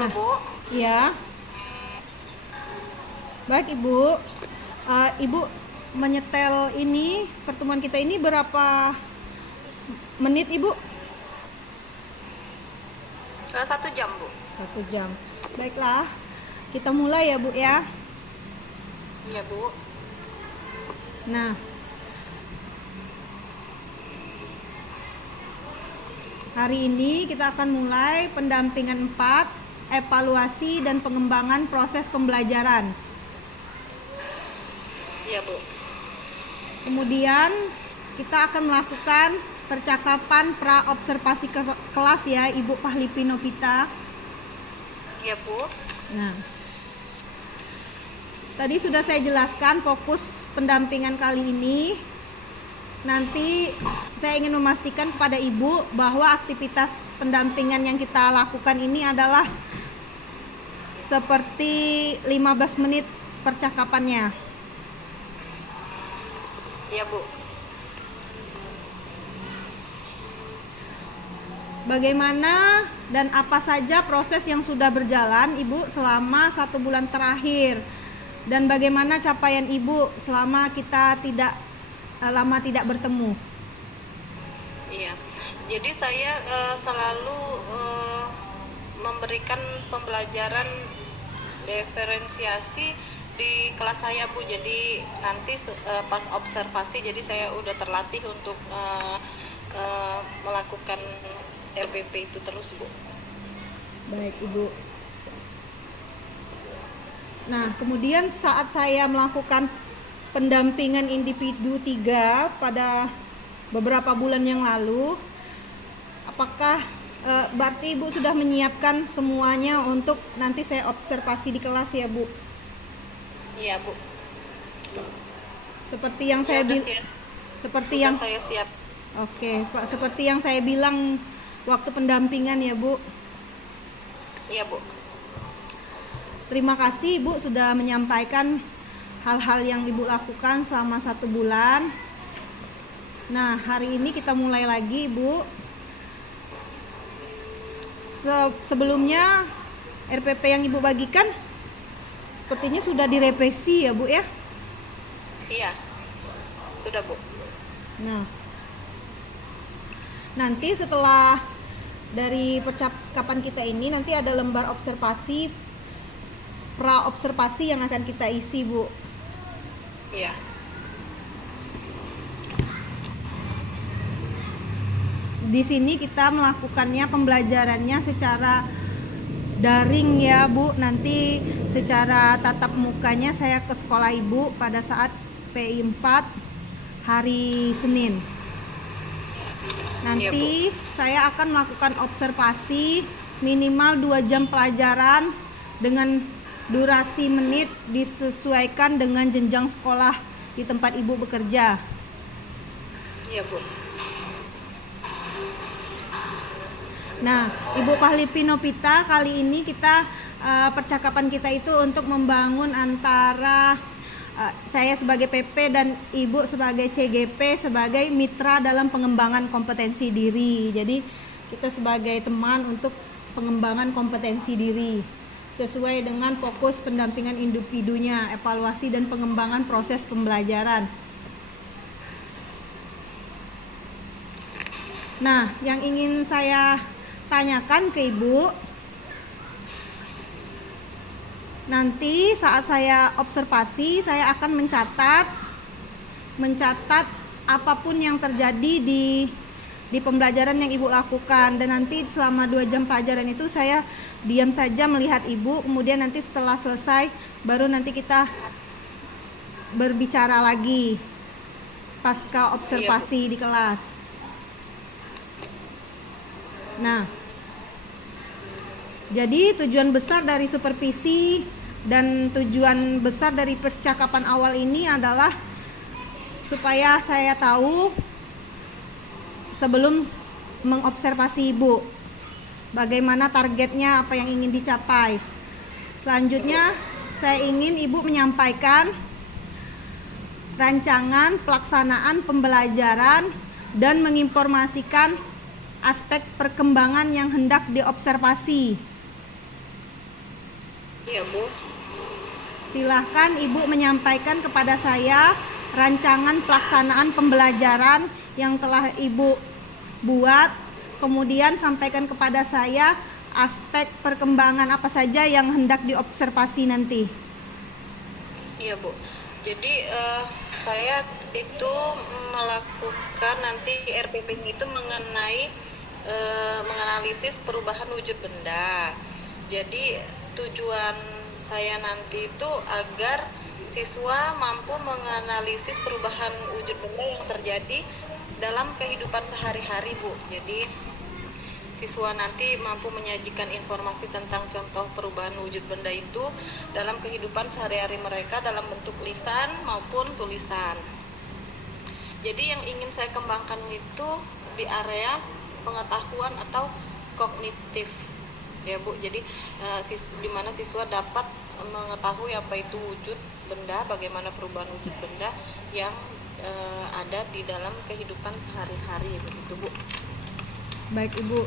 Halo Bu. Ya, baik Ibu. Ibu menyetel ini pertemuan kita ini berapa menit Ibu? 1 jam Bu. 1 jam. Baiklah, kita mulai ya Bu ya. Iya Bu. Nah, hari ini kita akan mulai pendampingan 4, evaluasi dan pengembangan proses pembelajaran. Iya Bu. Kemudian kita akan melakukan percakapan pra-observasi kelas ya Ibu Pahlipi Novita. Iya Bu. Nah, tadi sudah saya jelaskan fokus pendampingan kali ini. Nanti saya ingin memastikan kepada Ibu bahwa aktivitas pendampingan yang kita lakukan ini adalah seperti 15 menit percakapannya. Iya Bu. Bagaimana dan apa saja proses yang sudah berjalan Ibu selama 1 bulan terakhir, dan bagaimana capaian Ibu selama kita lama tidak bertemu? Iya. Jadi saya selalu memberikan pembelajaran diferensiasi di kelas saya Bu. Jadi nanti pas observasi, jadi saya udah terlatih untuk melakukan RBP itu terus Bu. Baik Ibu. Nah, kemudian saat saya melakukan pendampingan individu 3 pada beberapa bulan yang lalu, apakah berarti Ibu sudah menyiapkan semuanya untuk nanti saya observasi di kelas ya Bu? Iya Bu. Seperti yang saya saya siap. Oke, seperti yang saya bilang waktu pendampingan ya Bu. Iya Bu. Terima kasih Ibu sudah menyampaikan hal-hal yang Ibu lakukan selama 1 bulan. Nah, hari ini kita mulai lagi Ibu. Sebelumnya RPP yang Ibu bagikan sepertinya sudah direvisi ya Bu ya? Iya. Sudah Bu. Nah, nanti setelah dari percakapan kita ini nanti ada lembar observasi pra-observasi yang akan kita isi Bu. Iya. Di sini kita melakukannya pembelajarannya secara daring ya Bu. Nanti secara tatap mukanya saya ke sekolah Ibu pada saat PI 4 hari Senin. Nanti saya akan melakukan observasi minimal 2 jam pelajaran dengan durasi menit disesuaikan dengan jenjang sekolah di tempat Ibu bekerja. Iya Bu. Nah, Ibu Pahlipi Novita, kali ini kita percakapan kita itu untuk membangun antara saya sebagai PP dan Ibu sebagai CGP sebagai mitra dalam pengembangan kompetensi diri. Jadi kita sebagai teman untuk pengembangan kompetensi diri sesuai dengan fokus pendampingan individunya, evaluasi dan pengembangan proses pembelajaran. Nah, yang ingin saya tanyakan ke Ibu, nanti saat saya observasi, saya akan mencatat apapun yang terjadi di pembelajaran yang Ibu lakukan, dan nanti selama 2 jam pelajaran itu saya diam saja melihat Ibu, kemudian nanti setelah selesai baru nanti kita berbicara lagi pasca observasi di kelas. Nah, jadi tujuan besar dari supervisi dan tujuan besar dari percakapan awal ini adalah supaya saya tahu sebelum mengobservasi Ibu bagaimana targetnya, apa yang ingin dicapai. Selanjutnya saya ingin Ibu menyampaikan rancangan pelaksanaan pembelajaran dan menginformasikan aspek perkembangan yang hendak diobservasi. Iya, Bu. Silahkan Ibu menyampaikan kepada saya rancangan pelaksanaan pembelajaran yang telah Ibu buat, kemudian sampaikan kepada saya aspek perkembangan apa saja yang hendak diobservasi nanti. Iya, Bu. Jadi saya itu melakukan nanti RPP-nya itu mengenai menganalisis perubahan wujud benda. Jadi tujuan saya nanti itu agar siswa mampu menganalisis perubahan wujud benda yang terjadi dalam kehidupan sehari-hari, Bu. Jadi siswa nanti mampu menyajikan informasi tentang contoh perubahan wujud benda itu dalam kehidupan sehari-hari mereka dalam bentuk lisan maupun tulisan. Jadi yang ingin saya kembangkan itu di area pengetahuan atau kognitif, ya Bu. Jadi di mana siswa dapat mengetahui apa itu wujud benda, bagaimana perubahan wujud benda yang ada di dalam kehidupan sehari-hari, begitu, Bu. Baik Ibu,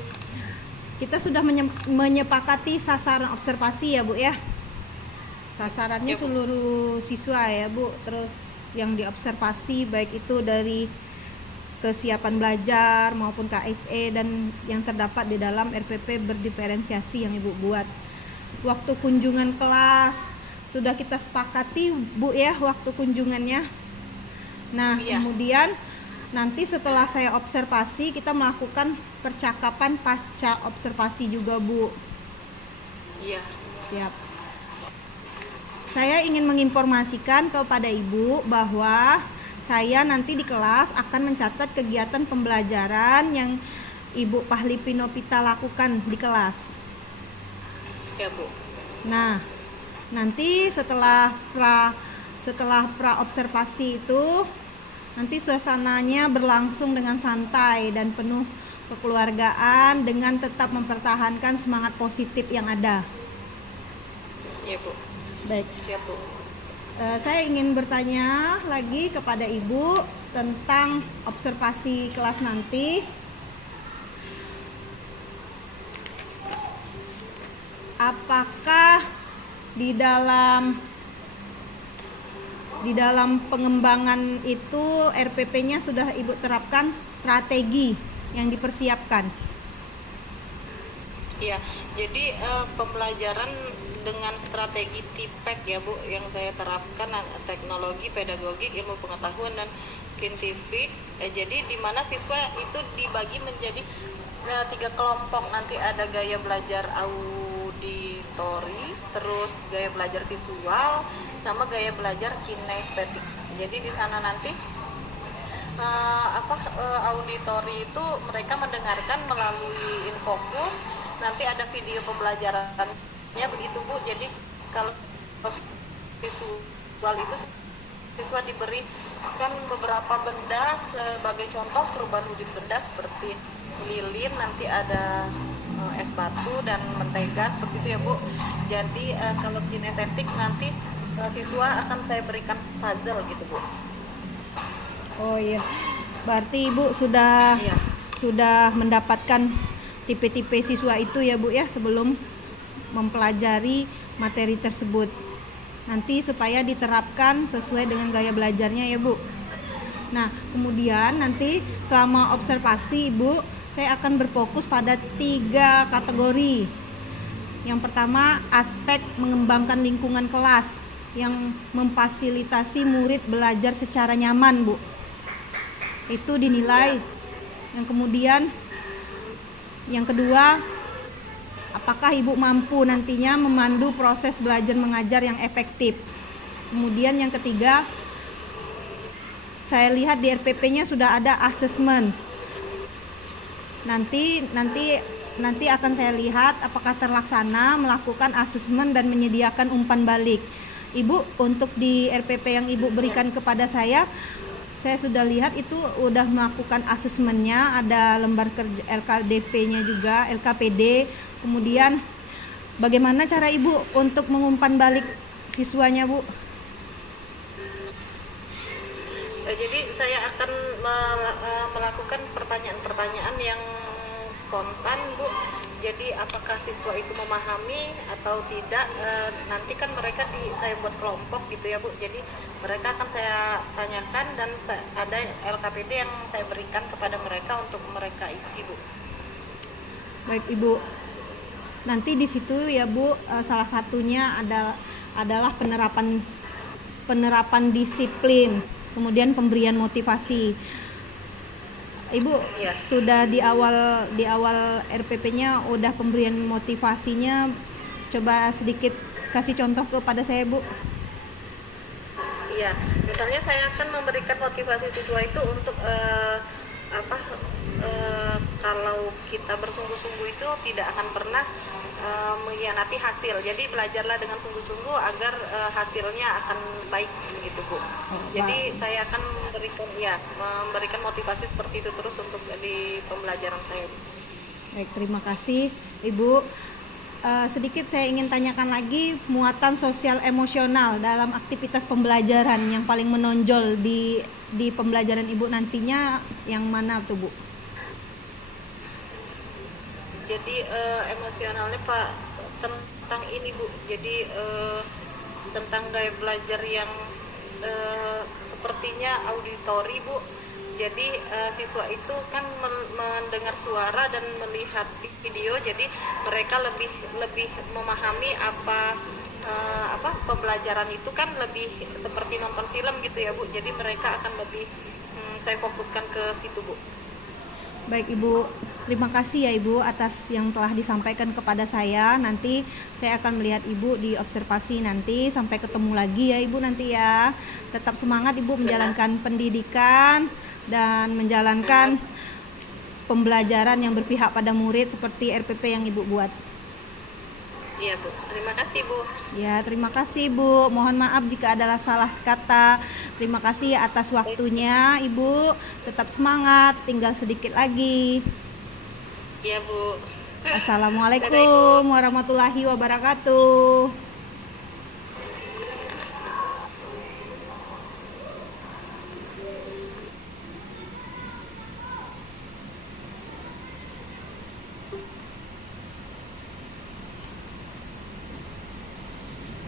kita sudah menyepakati sasaran observasi ya Bu ya. Sasarannya Ya, Bu. seluruh siswa ya Bu. Terus yang diobservasi baik itu dari kesiapan belajar maupun KSE dan yang terdapat di dalam RPP berdiferensiasi yang Ibu buat. Waktu kunjungan kelas sudah kita sepakati Bu ya, waktu kunjungannya. Nah, Iya. kemudian nanti setelah saya observasi kita melakukan percakapan pasca observasi juga Bu. Iya. Siap. Saya ingin menginformasikan kepada Ibu bahwa saya nanti di kelas akan mencatat kegiatan pembelajaran yang Ibu Pahli Pinopita lakukan di kelas. Ya, Bu. Nah, nanti setelah pra observasi itu nanti suasananya berlangsung dengan santai dan penuh kekeluargaan dengan tetap mempertahankan semangat positif yang ada. Ya, Bu. Baik. Siap, Bu. Saya ingin bertanya lagi kepada Ibu tentang observasi kelas nanti. Apakah di dalam pengembangan itu RPP-nya sudah Ibu terapkan strategi yang dipersiapkan? Ya, jadi pembelajaran dengan strategi TIPEC ya Bu, yang saya terapkan teknologi, pedagogik, ilmu pengetahuan dan saintifik. Jadi di mana siswa itu dibagi menjadi 3 kelompok. Nanti ada gaya belajar auditori, terus gaya belajar visual, sama gaya belajar kinestetik. Jadi di sana nanti auditori itu mereka mendengarkan melalui infocus. Nanti ada video pembelajarannya, begitu Bu. Jadi kalau visual itu siswa diberikan beberapa benda sebagai contoh perubahan wujud benda seperti lilin, nanti ada es batu dan mentega, seperti itu ya Bu. Jadi kalau kinestetik nanti siswa akan saya berikan puzzle gitu Bu. Oh iya, berarti Ibu sudah Iya. mendapatkan tipe-tipe siswa itu ya Bu ya sebelum mempelajari materi tersebut. Nanti supaya diterapkan sesuai dengan gaya belajarnya ya Bu. Nah, kemudian nanti selama observasi Ibu, saya akan berfokus pada 3 kategori. Yang pertama, aspek mengembangkan lingkungan kelas yang memfasilitasi murid belajar secara nyaman Bu. Itu dinilai. Yang kemudian yang kedua, apakah Ibu mampu nantinya memandu proses belajar mengajar yang efektif. Kemudian yang ketiga, saya lihat di RPP-nya sudah ada asesmen. Nanti akan saya lihat apakah terlaksana melakukan asesmen dan menyediakan umpan balik. Ibu, untuk di RPP yang Ibu berikan kepada saya sudah lihat itu udah melakukan asesmennya, ada lembar kerja LKDP-nya juga, LKPD. Kemudian bagaimana cara Ibu untuk mengumpan balik siswanya Bu? Jadi saya akan melakukan pertanyaan-pertanyaan yang spontan Bu. Jadi apakah siswa itu memahami atau tidak, nanti kan mereka saya buat kelompok gitu ya Bu. Jadi mereka akan saya tanyakan dan ada LKPD yang saya berikan kepada mereka untuk mereka isi Bu. Baik Ibu. Nanti di situ ya Bu, salah satunya adalah penerapan disiplin, kemudian pemberian motivasi. Ibu Iya. sudah di awal RPP-nya udah pemberian motivasinya, coba sedikit kasih contoh kepada saya Bu. Iya, misalnya saya akan memberikan motivasi siswa itu untuk apa kalau kita bersungguh-sungguh itu tidak akan pernah mengkhianati hasil. Jadi belajarlah dengan sungguh-sungguh agar hasilnya akan baik gitu Bu. Jadi saya akan memberikan motivasi seperti itu terus untuk di pembelajaran saya. Baik, terima kasih Ibu. Sedikit saya ingin tanyakan lagi, muatan sosial emosional dalam aktivitas pembelajaran yang paling menonjol di pembelajaran Ibu nantinya yang mana tuh Bu? Jadi emosionalnya Pak tentang ini Bu. Jadi tentang gaya belajar yang sepertinya auditori Bu. Jadi siswa itu kan mendengar suara dan melihat video, jadi mereka lebih memahami apa pembelajaran itu kan lebih seperti nonton film gitu ya Bu. Jadi mereka akan lebih saya fokuskan ke situ Bu. Baik Ibu, terima kasih ya Ibu atas yang telah disampaikan kepada saya. Nanti saya akan melihat Ibu di observasi nanti. Sampai ketemu lagi ya Ibu nanti ya. Tetap semangat Ibu menjalankan pendidikan dan menjalankan pembelajaran yang berpihak pada murid seperti RPP yang Ibu buat. Iya Bu, terima kasih Bu. Ya, terima kasih Bu. Mohon maaf jika adalah salah kata. Terima kasih atas waktunya Ibu. Tetap semangat, tinggal sedikit lagi. Iya Bu. Assalamualaikum warahmatullahi wabarakatuh.